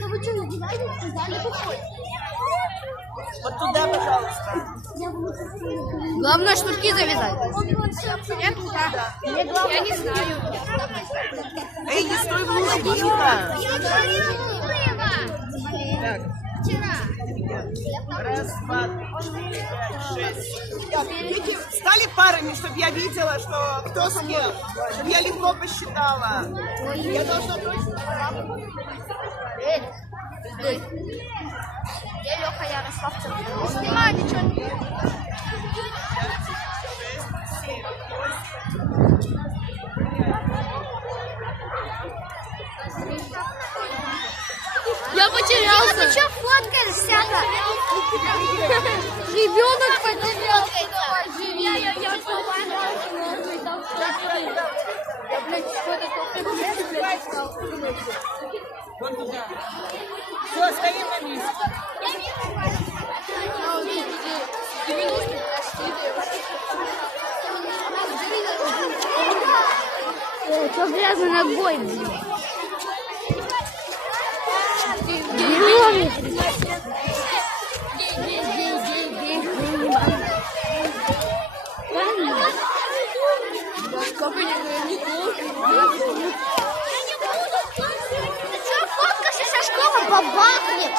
Ну вы что, не знаете, сказали какой? Вот туда, пожалуйста. Главное шнурки завязать. Нет? Да. Я не знаю. Эй, не стой в луже, тихо. Так. Раз, два, три, четыре, пять, шесть. Так, дети, стали парами, чтобы я видела, что кто с кем. Чтобы я легко посчитала. Я должна точно... Я Леха Ярославцев. Не снимай ничего. Я потерялся. Ты что фоткаешься-то? Ребенок потерялся. Я, блядь, что-то Вон туда. Все, стоим на месте. Что грязно ногой, блин. Фоткайся со школы, бабахнет.